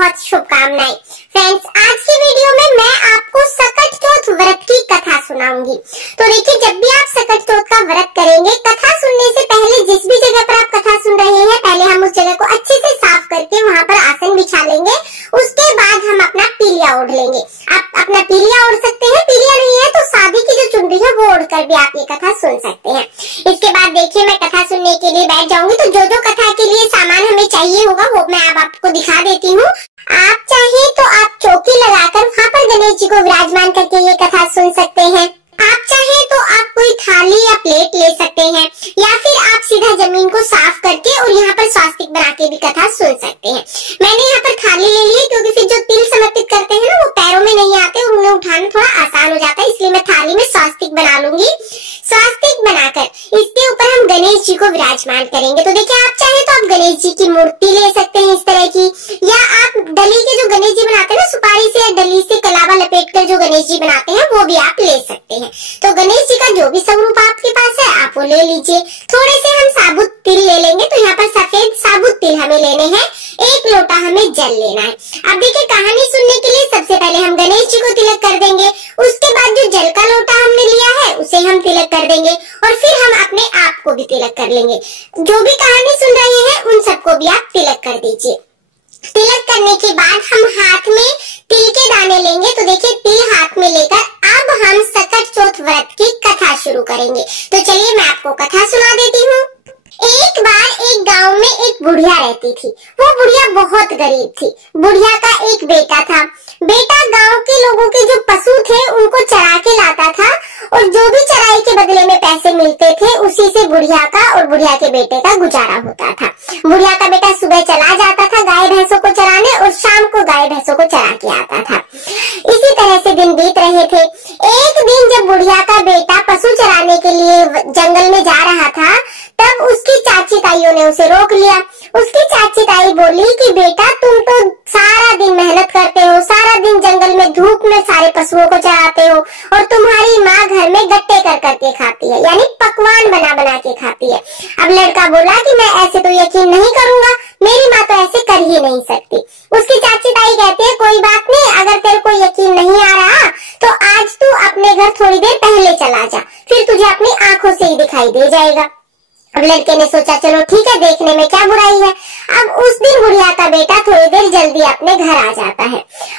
बहुत शुभकामनाएं। फ्रेंड्स, आज की वीडियो में मैं आपको सकट चौथ व्रत की कथा सुनाऊंगी। तो देखिए, जब भी आप सकट चौथ का व्रत करेंगे, कथा सुनने से पहले जिस भी जगह पर आप कथा सुन रहे हैं, पहले हम उस जगह को अच्छे से साफ करके वहाँ पर आसन बिछा लेंगे। उसके बाद हम अपना पीलिया ओढ़ लेंगे। आप अपना पीलिया ओढ़ सकते हैं, पीलिया नहीं है तो सादी की जो चुनरी है वो ओढ़ कर भी आप ये कथा सुन सकते हैं। इसके बाद देखिए, मैं कथा सुनने के लिए बैठ जाऊंगी। तो जो जो कथा के लिए सामान हमें चाहिए होगा वो मैं अब आपको दिखा देती हूँ। आप चाहे तो आप चौकी लगाकर वहाँ पर गणेश जी को विराजमान करके ये कथा सुन सकते हैं। आप चाहे तो आप कोई थाली या प्लेट ले सकते हैं, या फिर आप सीधा जमीन को साफ करके और यहाँ पर स्वास्तिक बना के भी कथा सुन सकते हैं। मैंने यहाँ पर थाली ले ली है, क्योंकि फिर जो तिल समर्पित करते हैं ना, वो पैरों में नहीं आते और उन्हें उठाना थोड़ा आसान हो जाता है, इसलिए मैं थाली में स्वास्तिक बना लूंगी। स्वास्तिक बनाकर इसके ऊपर हम गणेश जी को विराजमान करेंगे। तो देखिए, आप चाहे तो आप गणेश जी की मूर्ति ले सकते हैं इस तरह की, या आप डली के जो गणेश जी बनाते हैं ना, सुपारी से या डली से कलावा लपेट कर जो गणेश जी बनाते हैं, वो भी आप ले सकते हैं। तो गणेश जी का जो भी स्वरूप आपके पास है आप वो ले लीजिए। थोड़े से हम साबुत तिल ले लेंगे। तो यहाँ पर सफेद साबुत तिल हमें लेने हैं। 1 लोटा हमें जल लेना है। अब देखिए, कहानी सुनने के लिए सबसे पहले हम गणेश जी को तिलक कर देंगे। उसके बाद जो जल का लोटा हमने लिया है उसे हम तिलक कर देंगे, और फिर हम अपने आप को भी तिलक कर लेंगे। जो भी कहानी सुन रहे हैं उन सबको भी आप तिलक कर दीजिए। तिलक करने के बाद हम हाथ में तिल के दाने लेंगे। तो देखिए, तिल हाथ में लेकर अब हम सकट चौथ व्रत की कथा शुरू करेंगे। तो चलिए, मैं आपको कथा सुना देती हूँ। एक बार एक गांव में एक बुढ़िया रहती थी। वो बुढ़िया बहुत गरीब थी। बुढ़िया का एक बेटा था। बेटा गांव के लोगों के जो पशु थे उनको चरा के लाता था, और जो भी चराई के बदले में पैसे मिलते थे उसी से बुढ़िया का और बुढ़िया के बेटे का गुजारा होता था। बुढ़िया का बेटा सुबह चला जाता था गाय भैंसों को चराने, और शाम को गाय भैंसों को चरा के आता था। इसी तरह से दिन बीत रहे थे। एक दिन जब बुढ़िया का बेटा पशु चराने के लिए जंगल में जा रहा था, तब उसकी चाची ताइयों ने उसे रोक लिया। उसकी चाची ताई बोली कि बेटा, तुम तो सारा दिन मेहनत करते हो, सारा दिन जंगल में धूप में सारे पशुओं को चराते हो, और तुम्हारी माँ घर में गट्टे कर करके खाती है, यानी पकवान बना बना के खाती है। अब लड़का बोला कि मैं ऐसे तो यकीन नहीं करूंगा, मेरी माँ तो ऐसे कर ही नहीं सकती। उसकी चाची ताई कहती है, कोई बात नहीं, अगर तेरे को यकीन नहीं आ रहा तो आज तू अपने घर थोड़ी देर पहले चला जा, फिर तुझे अपनी आंखों से ही दिखाई दे जाएगा। अब लड़के ने सोचा, चलो ठीक है, देखने में क्या बुराई है। अब उस दिन बुढ़िया का बेटा थोड़ी देर जल्दी अपने घर आ जाता है।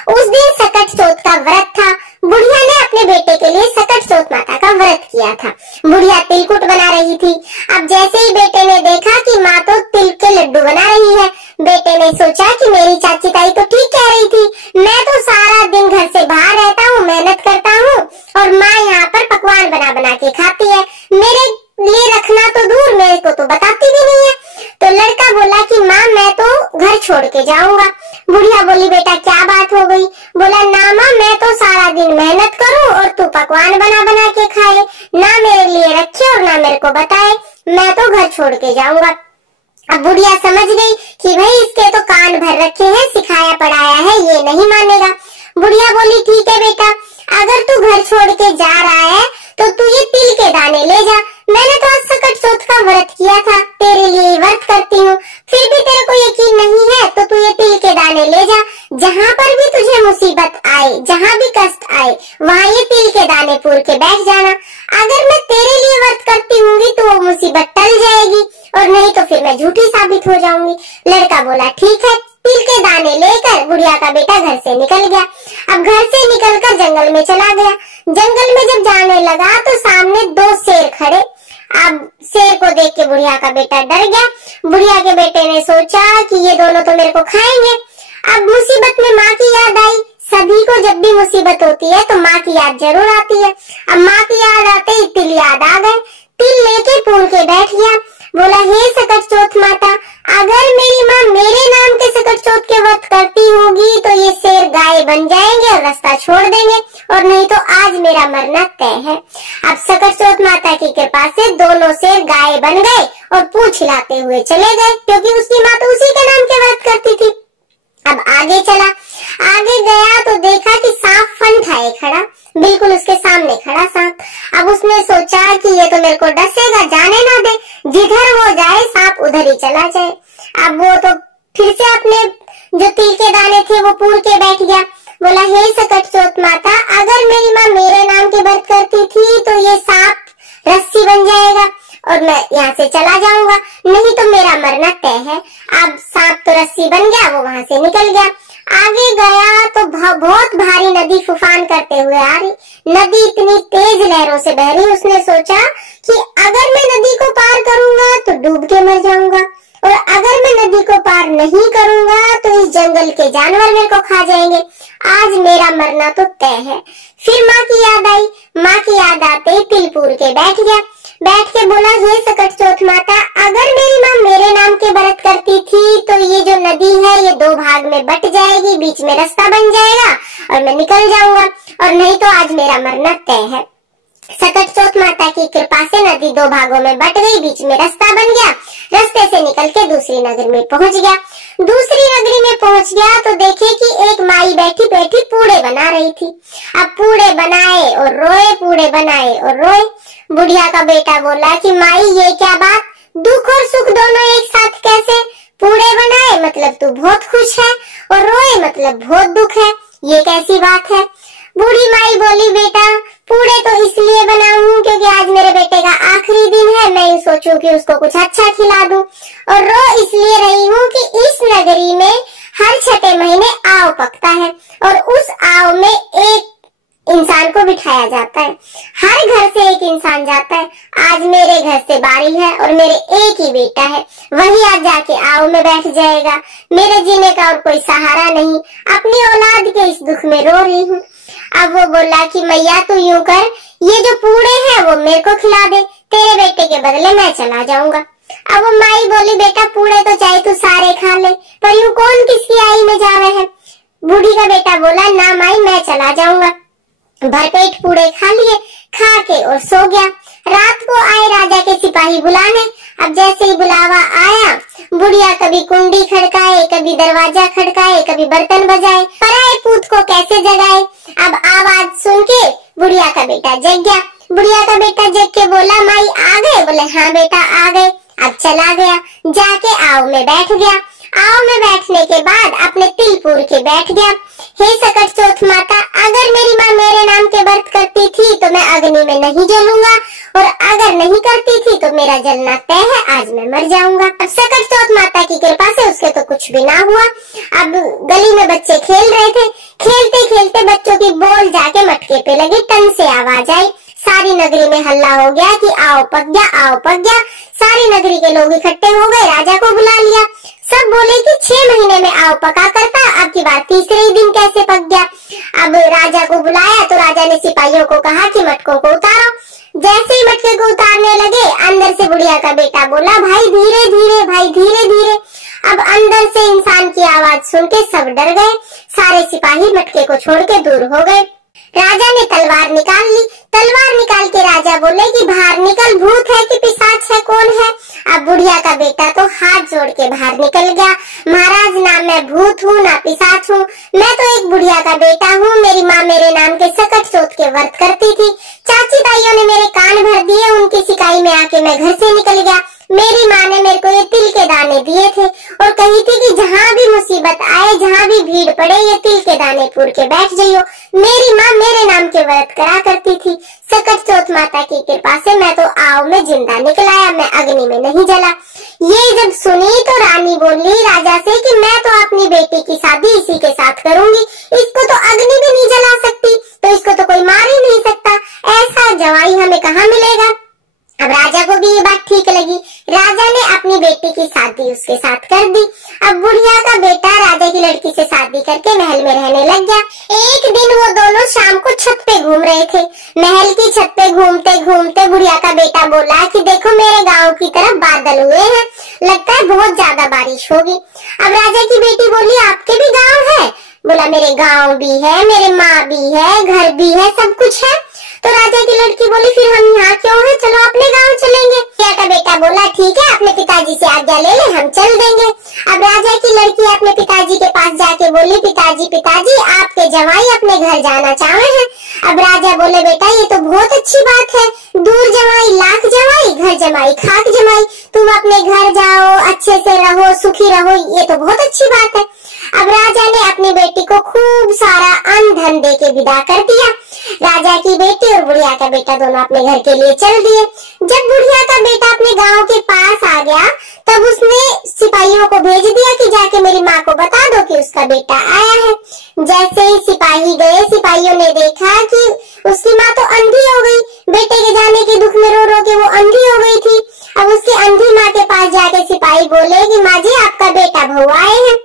उस दिन सकट चौथ का व्रत था। बुढ़िया ने अपने बेटे के लिए सकट चौथ माता का व्रत किया था। बुढ़िया तिलकुट बना रही थी। अब जैसे ही बेटे ने देखा कि माँ तो तिल के लड्डू बना रही है, बेटे ने सोचा कि मेरी चाची ताई तो ठीक कह रही थी, मैं तो सारा दिन घर से बाहर रहता हूँ, मेहनत करता हूँ, और माँ यहाँ पर पकवान बना बना के खाती है, मेरे लिए रखना तो दूर, मेरे को तो बताती भी नहीं है। तो लड़का बोला कि माँ, मैं तो घर छोड़ के जाऊंगा। बुढ़िया बोली, बेटा क्या बात हो गई? बोला, ना माँ, मैं तो सारा दिन मेहनत करूं और तू पकवान बना बना के खाए, ना मेरे लिए रखे और ना मेरे को बताए, मैं तो घर छोड़ के जाऊंगा। अब बुढ़िया समझ गई कि भाई इसके तो कान भर रखे हैं, सिखाया पढ़ाया है, ये नहीं मानेगा। बुढ़िया बोली, ठीक है बेटा, अगर तू घर छोड़ के जा रहा है तो तू ये तिल के दाने ले जा। मैंने तो आज सकट चौथ का व्रत किया था, तेरे लिए व्रत करती हूँ, फिर भी तेरे को यकीन नहीं है तो तू ये तिल के दाने ले जा। जहाँ पर भी तुझे मुसीबत आए, जहाँ भी कष्ट आए, वहाँ ये तिल के दाने पूर के बैठ जाना। अगर मैं तेरे लिए व्रत करती हूँगी तो वो मुसीबत टल जाएगी, और नहीं तो फिर मैं झूठी साबित हो जाऊंगी। लड़का बोला, ठीक है। तिल के दाने लेकर बुढ़िया का बेटा घर से निकल गया। अब घर से निकलकर जंगल में चला गया। जंगल में जब जाने लगा तो सामने 2 शेर खड़े। अब शेर को देख के बुढ़िया का बेटा डर गया। बुढ़िया के बेटे ने सोचा कि ये दोनों तो मेरे को खाएंगे। अब मुसीबत में माँ की याद आई। सभी को जब भी मुसीबत होती है तो माँ की याद जरूर आती है। अब माँ की याद आते ही तिल याद आ गए। तिल लेके पूर के बैठ गया। बोला, हे सकट चौथ माता, अगर मेरी माँ मेरे नाम के सकट चौथ के व्रत करती होगी तो ये शेर गाय बन जाएंगे और रास्ता छोड़ देंगे, और नहीं तो आज मेरा मरना तय है। अब सकट चौथ माता की कृपा से दोनों शेर गाय बन गए और पूंछ हिलाते हुए चले गए, क्योंकि उसकी माँ तो उसी के नाम के व्रत करती थी। अब आगे चला। आगे गया तो देखा कि सांप फन खाए खड़ा, बिल्कुल उसके सामने खड़ा सांप। अब उसने सोचा कि ये तो मेरे को डसेगा, जाने ना दे, जिधर वो जाए सांप उधर ही चला जाए। अब वो तो फिर से अपने जो तिल के दाने थे वो पूर के बैठ गया। बोला, हे सकट चौथ माता, अगर मेरी माँ मेरे नाम के व्रत करती थी तो ये सांप रस्सी बन जाएगा और मैं यहाँ से चला जाऊंगा, नहीं तो मेरा मरना तय है। अब सांप तो रस्सी बन गया, वो वहां से निकल गया। आगे गया तो बहुत भारी नदी तूफान करते हुए आ रही। नदी इतनी तेज लहरों से बह रही, उसने सोचा कि अगर मैं नदी को पार करूंगा तो डूब के मर जाऊंगा, और अगर मैं नदी को पार नहीं करूंगा तो इस जंगल के जानवर मेरे को खा जाएंगे। आज मेरा मरना तो तय है। फिर माँ की याद आई। माँ की याद आते ही तिलपुर के बैठ गया। बैठ के बोला, हे सकट चौथ माता, अगर मेरी माँ मेरे नाम के व्रत करती थी तो ये जो नदी है ये 2 भाग में बट जाएगी, बीच में रास्ता बन जाएगा और मैं निकल जाऊंगा, और नहीं तो आज मेरा मरना तय है। सकट चौथ माता की कृपा से नदी 2 भागों में बट गई, बीच में रास्ता बन गया। रास्ते से निकल के दूसरी नगरी में पहुंच गया। दूसरी नगरी में पहुंच गया तो देखे कि एक माई बैठी बैठी पूड़े बना रही थी। अब पूड़े बनाए और रोए, पूड़े बनाए और रोए। बुढ़िया का बेटा बोला कि माई, ये क्या बात, दुख और सुख दोनों एक साथ कैसे? पूड़े बनाए मतलब तू बहुत खुश है और रोए मतलब बहुत दुख है, ये कैसी बात है? बूढ़ी माई बोली, बेटा पूड़े तो इसलिए बनाऊं क्योंकि आज मेरे बेटे का आखिरी दिन है, मैं सोचूं कि उसको कुछ अच्छा खिला दूं, और रो इसलिए रही हूँ कि इस नगरी में हर 6ठे महीने आव पकता है और उस आव में एक इंसान को बिठाया जाता है। हर घर से एक इंसान जाता है। आज मेरे घर से बारी है और मेरे एक ही बेटा है, वही आज जाके आव में बैठ जाएगा। मेरे जीने का और कोई सहारा नहीं, अपनी औलाद के इस दुख में रो रही हूँ। अब वो बोला कि मैया तू यूं कर, ये जो पूड़े हैं वो मेरे को खिला दे, तेरे बेटे के बदले मैं चला जाऊंगा। अब वो माई बोली, बेटा पूड़े तो चाहे तू सारे खा ले, पर यूं कौन किसकी आई में जा रहे हैं? बूढ़ी का बेटा बोला, ना माई मैं चला जाऊंगा। भरपेट पूड़े खा लिए, खा के और सो गया। रात को आए राजा के सिपाही बुलाने। अब जैसे ही बुलावा आया, बुढ़िया कभी कुंडी खड़काए, कभी दरवाजा खड़काए, कभी बर्तन बजाए, पराए पूत को कैसे जगाए। अब आवाज सुन के बुढ़िया का बेटा जग गया। बुढ़िया का बेटा जग के बोला, माई आ गए? बोले, हाँ बेटा आ गए। अब चला गया, जाके आव में बैठ गया। आव में बैठने के बाद अपने तिलपुर के बैठ गया। हे सकट चौथ माता, अगर मेरी माँ मेरे नाम के व्रत करती थी तो मैं अग्नि में नहीं जलूंगा, और अगर नहीं करती थी तो मेरा जलना तय है, आज मैं मर जाऊंगा। अब सकट चौथ माता की कृपा से उसके तो कुछ भी ना हुआ। अब गली में बच्चे खेल रहे थे, खेलते खेलते बच्चों की बॉल जाके मटके पे लगी, टन से आवाज आई। सारी नगरी में हल्ला हो गया कि आओ पक गया, आओ पक गया। सारी नगरी के लोग इकट्ठे हो गए, राजा को बुला लिया। सब बोले कि 6 महीने में आव पका करता, अब की बात तीसरे ही दिन कैसे पक गया। अब राजा को बुलाया तो राजा ने सिपाहियों को कहा कि मटकों को उतारो। जैसे ही मटके को उतारने लगे, अंदर से बुढ़िया का बेटा बोला, भाई धीरे धीरे, भाई धीरे धीरे। अब अंदर से इंसान की आवाज सुन के सब डर गए। सारे सिपाही मटके को छोड़ के दूर हो गए। राजा ने तलवार निकाल ली। तलवार निकाल के राजा बोले कि बाहर निकल, भूत है कि पिशाच है, कौन है? अब बुढ़िया का बेटा तो हाथ जोड़ के बाहर निकल गया। महाराज, ना मैं भूत हूँ ना पिशाच हूँ, मैं तो एक बुढ़िया का बेटा हूँ। मेरी माँ मेरे नाम के सकट चौथ के व्रत करती थी। चाची ताइयों ने मेरे कान भर दिए, उनकी सिकाई में आके मैं घर से निकल गया। मेरी माँ ने मेरे को ये तिल के दाने दिए थे और कही थी कि जहाँ भी मुसीबत आए, जहाँ भी भीड़ पड़े, ये तिल के दाने पूर के बैठ जाइयो। मेरी माँ मेरे नाम के व्रत करा करती थी। सकट चौथ माता की कृपा से मैं तो आव में जिंदा निकल आया, मैं अग्नि में नहीं जला। ये जब सुनी तो रानी बोली राजा से कि मैं तो अपनी बेटी की शादी इसी के साथ करूंगी, इसको तो अग्नि भी नहीं जला सकती, तो इसको तो कोई मार ही नहीं सकता, ऐसा जवाई हमें कहाँ मिलेगा। अब राजा को भी ये बात ठीक लगी। राजा ने अपनी बेटी की शादी उसके साथ कर दी। अब बुढ़िया का बेटा राजा की लड़की से शादी करके महल में रहने लग गया। एक दिन वो दोनों शाम को छत पे घूम रहे थे। महल की छत पे घूमते घूमते बुढ़िया का बेटा बोला कि देखो मेरे गांव की तरफ बादल हुए हैं, लगता है बहुत ज्यादा बारिश होगी। अब राजा की बेटी बोली, आपके भी गाँव है? बोला, मेरे गाँव भी है, मेरे माँ भी है, घर भी है, सब कुछ है। तो राजा की लड़की बोली, फिर हम यहाँ क्यों हैं, चलो अपने गांव चलेंगे। बुढ़िया का बेटा बोला, ठीक है, अपने पिताजी से आज्ञा ले ले, हम चल देंगे। अब राजा की लड़की अपने पिताजी के पास जाके बोली, पिताजी पिताजी, आपके जवाई अपने घर जाना चाहे हैं। अब राजा बोले, बेटा ये तो बहुत अच्छी बात है, दूर जमाई लाख जमाई, घर जमाई खाक जमाई, तुम अपने घर जाओ, अच्छे से रहो, सुखी रहो, ये तो बहुत अच्छी बात है। अब राजा ने अपनी अपनी बेटी को खूब सारा अन्न धन दे के विदा कर दिया। राजा की बेटी और बुढ़िया का बेटा दोनों अपने घर के लिए चल दिए। जब बुढ़िया का बेटा अपने गांव के पास आ गया तब उसने सिपाहियों को भेज दिया कि जाके मेरी माँ को बता दो कि उसका बेटा आया है। जैसे ही सिपाही गए, सिपाहियों ने देखा कि उसकी माँ तो अंधी हो गई, बेटे के जाने के दुख में रो रो के वो अंधी हो गई थी। अब उसकी अंधी माँ के पास जाके सिपाही बोले कि माँ जी आपका बेटा बहू आए हैं।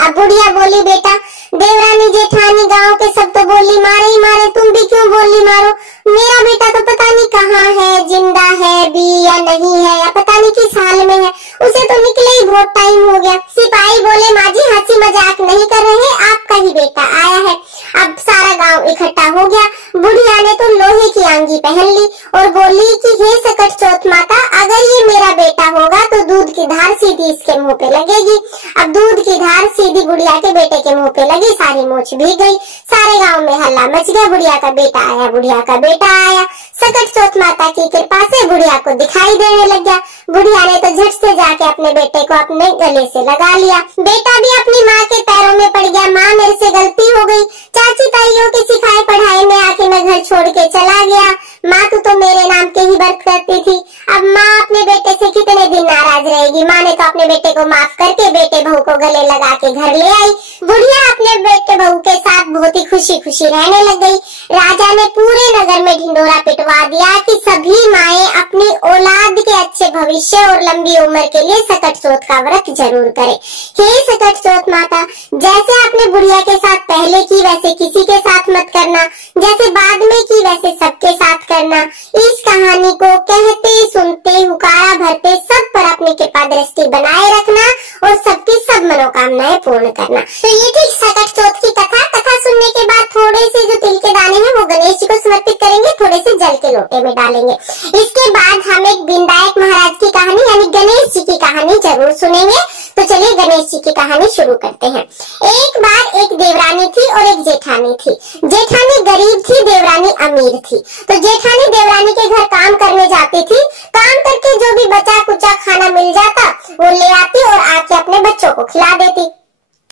अब बुढ़िया बोली बेटा देवरानी जेठानी गांव के सब तो बोली मारे ही मारे, तुम भी क्यों बोली मारो? मेरा बेटा तो पता नहीं कहाँ है, जिंदा है भी या नहीं है, या पता नहीं किस हाल में है, उसे तो निकले ही बहुत टाइम हो गया। सिपाही बोले माँ जी हंसी मजाक नहीं कर रहे, आपका ही बेटा आया है। अब सारा गांव इकट्ठा हो गया। बुढ़िया ने तो लोहे की आंगी पहन ली और बोली कि हे सकट चौथ माता, अगर ये मेरा बेटा होगा तो दूध की धार सीधी इसके मुंह पे लगेगी। अब दूध की धार सीधी बुढ़िया के बेटे के मुंह पे लगी, सारी मूछ भीग गई। सारे गांव में हल्ला मच गया, बुढ़िया का बेटा आया, बुढ़िया का बेटा आया। सकट चौथ माता की कृपा से बुढ़िया को दिखाई देने लग गया। बुढ़िया ने तो झट से जाके अपने बेटे को अपने गले से लगा लिया। बेटा भी अपनी माँ के पैरों में पड़ गया, माँ मेरे से गलती हो गई, चाची ताइयों के सिखाए पढ़ाए में आके मैं घर छोड़ के चला गया, माँ तू तो मेरे नाम के ही व्रत करती थी। अब माँ अपने बेटे से कितने दिन नाराज रहेगी। माँ ने तो अपने बेटे को माफ करके बेटे बहू को गले लगा के घर ले आई। बुढ़िया अपने बेटे बहू के साथ बहुत ही खुशी खुशी रहने लग गई। राजा ने पूरे नगर में ढिंडोरा पिटवा दिया कि सभी माएं अपनी औलाद के अच्छे भविष्य और लंबी उम्र के लिए सकट चौथ का व्रत जरूर करें। हे सकट चौथ माता, जैसे आपने बुढ़िया के साथ पहले की वैसे किसी के साथ मत करना, जैसे बाद में की वैसे सबके साथ करना। इस कहानी को कहते सुनते हुकारा भरते सब पर अपनी कृपा दृष्टि बनाए रखना और सबकी सब मनोकामनाएं पूर्ण करना। तो ये थी सकट चौथ की कथा। कथा सुनने के बाद थोड़े से जो तिल के दाने हैं वो गणेश जी को समर्पित करेंगे, थोड़े से जल के लोटे में डालेंगे। इसके बाद हम एक विनायक महाराज की कहानी यानी गणेश जी की कहानी जरूर सुनेंगे। तो चलिए गणेश जी की कहानी शुरू करते हैं। एक बार एक देवरानी थी और एक जेठानी थी। जेठानी गरीब थी, देवरानी अमीर थी। तो जेठानी देवरानी के घर काम करने जाती थी। काम करके जो भी बचा कुचा खाना मिल जाता वो ले आती और आके अपने बच्चों को खिला देती।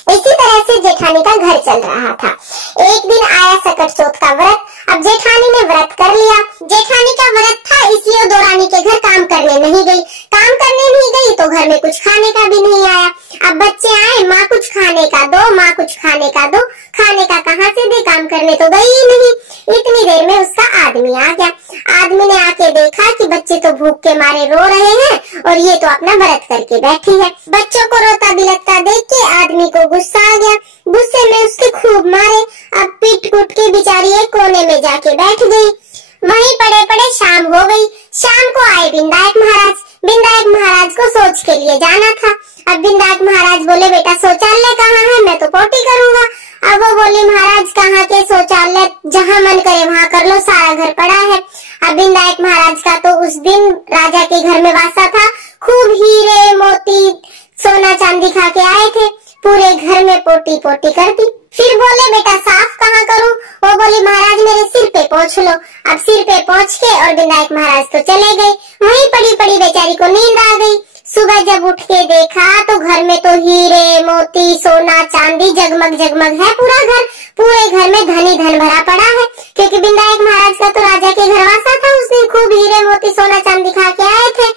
इसी तरह से जेठानी का घर चल रहा था। एक दिन आया सकट चौथ का व्रत। अब जेठानी ने व्रत कर लिया। जेठानी का व्रत था इसलिए देवरानी के घर काम करने नहीं गई। काम करने नहीं गई तो घर में कुछ खाने का भी नहीं आया। अब बच्चे आए, माँ कुछ खाने का दो, माँ कुछ खाने का दो। खाने का कहाँ से दे, काम करने तो गई ही नहीं। इतनी देर में उसका आदमी आ गया। आदमी ने आके देखा कि बच्चे तो भूख के मारे रो रहे हैं और ये तो अपना व्रत करके बैठी है। बच्चों को रोता बिलखता देख के आदमी को गुस्सा आ गया। गुस्से में उसके खूब मारे। अब पीट कूट के बेचारी एक कोने में जाके बैठ गई। वहीं पड़े पड़े शाम हो गई। शाम को आए विनायक महाराज। विनायक महाराज को सोच के लिए जाना था। अब विनायक महाराज बोले बेटा शौचालय कहाँ है, मैं तो पोटी करूंगा। अब वो बोली महाराज कहाँ के शौचालय, जहाँ मन करे वहाँ कर लो, सारा घर पड़ा है। अब विनायक महाराज का तो उस दिन राजा के घर में वासा था। खूब हीरे मोती सोना चांदी खा के आए थे, पूरे घर में पोटी पोटी कर दी। फिर बोले बेटा साफ कहाँ करूं? वो बोली महाराज मेरे सिर पे पोंछ लो। अब सिर पे पोंछ के और विनायक महाराज तो चले गए। वहीं पड़ी पड़ी बेचारी को नींद आ गई। सुबह जब उठ के देखा तो घर में तो हीरे मोती सोना चांदी जगमग जगमग है पूरा घर। पूरे घर में धन ही धन भरा पड़ा है, क्योंकि विनायक महाराज का तो राजा के घर वासा था। उस दिन खूब हीरे मोती सोना चांदी खा के आए थे।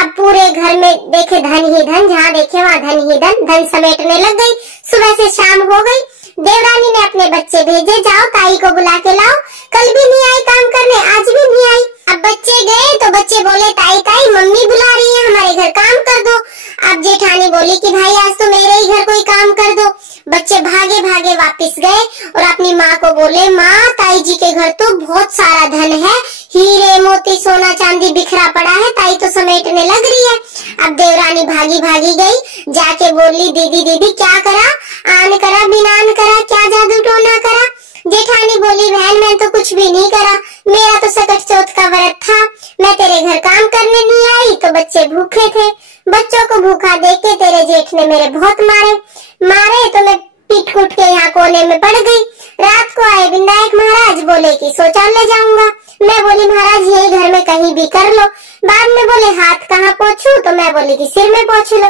अब पूरे घर में देखे धन ही धन, जहाँ देखे वहाँ धन ही धन। धन समेटने लग गई। सुबह से शाम हो गई। देवरानी ने अपने बच्चे भेजे, जाओ ताई को बुला के लाओ। कल भी नहीं आई काम करने, आज भी नहीं आई। अब बच्चे गए तो बच्चे बोले ताई ताई मम्मी बुला रही है, हमारे घर काम कर दो। अब जेठानी बोली कि भाई आज तो मेरे ही घर कोई काम कर दो। बच्चे भागे भागे वापस गए और अपनी माँ को बोले माँ ताई जी के घर तो बहुत सारा धन है, हीरे मोती सोना चांदी बिखरा पड़ा है, ताई तो समेटने लग रही है। अब देवरानी भागी भागी गई, जाके बोली दीदी दीदी क्या करा, आन करा बिनान करा, क्या जादू टोना करा। जेठानी बोली बहन मैं तो कुछ भी नहीं करा, मेरा तो सकट चौथ का व्रत था, मैं तेरे घर काम करने नहीं आई तो बच्चे भूखे थे। बच्चों को भूखा देख के तेरे जेठ ने मेरे बहुत मारे तो मैं पीट कूट के यहाँ कोने में पड़ गई। रात को आए विनायक महाराज, बोले कि शौचालय जाऊंगा। मैं बोली महाराज यही घर में कहीं भी कर लो। बाद में बोले हाथ कहाँ पोंछूं, तो मैं बोली कि सिर में पोंछ लो।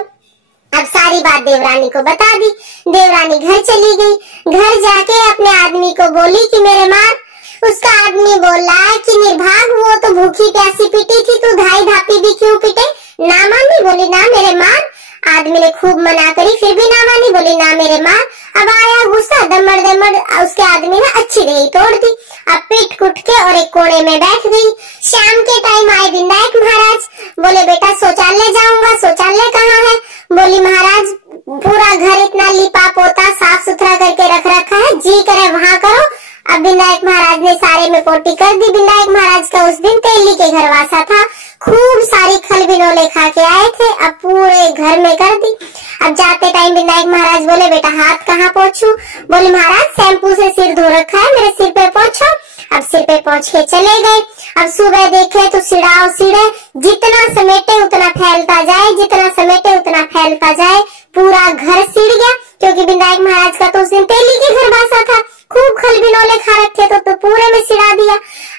अब सारी बात देवरानी को बता दी। देवरानी घर चली गई। घर जाके अपने आदमी को बोली कि मेरे मार। उसका आदमी बोला कि निर्भाग, वो तो भूखी प्यासी पिटी थी, तू धाई धापी भी क्यों पिटे? ना मानी, बोली ना मेरे मार। आदमी ने खूब मना करी, फिर भी ना मानी, बोली ना मेरे मार। अब आया गुस्सा, दमड़ दमड़ उसके आदमी ने अच्छी रही तोड़ दी। अब पीट कुट के और एक कोने में बैठ गई। शाम के टाइम आए विनायक महाराज। बोले बेटा शौचालय जाऊंगा। शौचालय कहाँ है? बोली महाराज पूरा घर इतना लिपा पोता साफ सुथरा करके रख रखा है, जी करे वहाँ करो। अब विनायक महाराज ने सारे में पोटी कर दी। विनायक महाराज का उस दिन तेली के घर वासा था। खूब सारी खल बिनोले खा के आए थे। अब पूरे घर में कर दी। अब जाते टाइम विनायक महाराज बोले बेटा हाथ कहाँ पोंछूं? बोले महाराज शैम्पू से सिर धो रखा है, मेरे सिर पे पोंछो। अब सिर पे पोंछ के चले गए। अब सुबह देखे तो सिड़ाओ सिड़े, जितना समेटे उतना फैलता जाए, जितना समेटे उतना फैलता जाए। पूरा घर सिड़ गया, क्योंकि विनायक महाराज का तो उस दिन तेली के घर वासा था। खूब खल बिनोले खा रखे तो पूरे में सिड़ा दिया।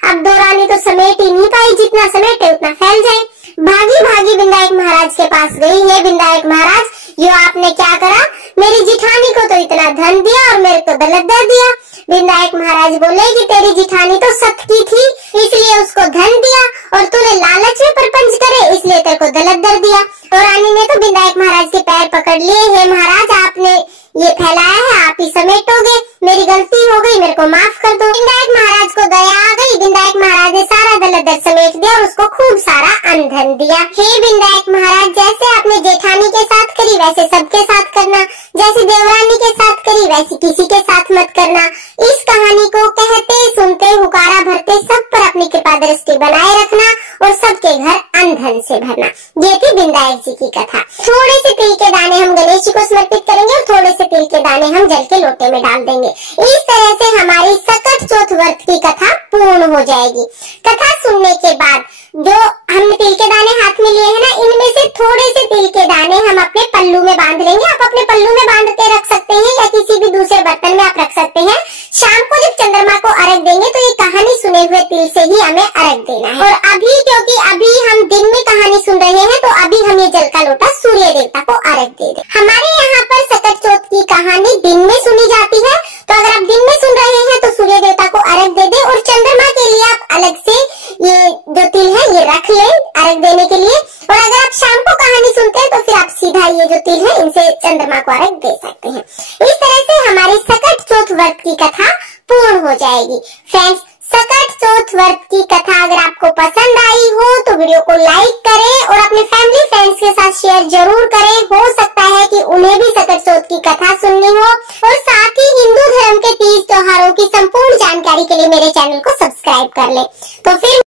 अब देवरानी तो समेट ही नहीं पाई, जितना समेटे उतना फैल जाए। भागी भागी विनायक महाराज के पास गई। ये विनायक महाराज, यो आपने क्या करा? मेरी जिठानी को तो इतना धन दिया और मेरे को दलदर दिया। विनायक महाराज बोले कि तेरी जिठानी तो सत की थी, इसलिए उसको धन दिया, और तूने लालच में प्रपंच करे इसलिए तेरे को दलदर दिया। तो रानी ने तो विनायक महाराज के पैर पकड़ लिए। हे महाराज आपने ये फैलाया है, आप ही समेटोगे, मेरी गलती हो गई, मेरे को माफ कर दो। विनायक महाराज को दया आ गई। विनायक महाराज ने सारा दलदर समेट दिया और उसको खूब सारा अनधन दिया। हे विनायक महाराज, जैसे आपने जेठानी के साथ करी वैसे सबके साथ करना, जैसे देवरानी के साथ करी वैसे किसी के साथ मत करना। इस कहानी को कहते सुनते हुकारा भरते सब पर अपनी कृपा दृष्टि बनाए रखना और सबके घर अनधन से भरना। ये थी विनायक जी की कथा। थोड़े से तिल के दाने हम गणेश जी को समर्पित करेंगे और थोड़े से तिल के दाने हम जल के लोटे में डाल देंगे। इस तरह से हमारी सकट चौथ व्रत की कथा पूर्ण हो जाएगी। कथा सुनने के बाद जो हमने तिल के दाने हाथ में लिए हैं ना, इनमें से थोड़े से तिल के दाने हम अपने पल्लू में बांध लेंगे। आप अपने पल्लू में बांध के रख सकते हैं या किसी भी दूसरे बर्तन में आप रख सकते हैं। शाम को जब चंद्रमा को अर्घ देंगे तो ये कहानी सुने हुए तिल से ही हमें अर्घ देना है। और अभी क्योंकि अभी हम दिन में कहानी सुन रहे हैं तो अभी हम ये जल का लोटा सूर्य देवता को अर्घ दे दें। हमारे यहाँ पर सकट चौथ की कहानी दिन में सुनी जाती है, तो अगर आप दिन में सुन रहे हैं तो सूर्य देवता को अर्घ दे दे और चंद्रमा के लिए आप अलग से ये जो तिल है ये रख लें अर्घ देने के लिए। और अगर आप शाम को कहानी सुनते हैं तो फिर आप सीधा ये जो तिल है इनसे चंद्रमा को अर्घ दे सकते हैं। इस तरह से हमारी सकट चौथ व्रत की कथा पूर्ण हो जाएगी। फ्रेंड्स, सकट चौथ व्रत की कथा अगर आपको पसंद आई हो तो वीडियो को लाइक करें और अपने फैमिली फ्रेंड्स के साथ शेयर जरूर करें। हो सकता है कि उन्हें भी सकट चौथ की कथा सुननी हो। और साथ ही हिंदू धर्म के तीज त्योहारों की संपूर्ण जानकारी के लिए मेरे चैनल को सब्सक्राइब कर लें। तो फिर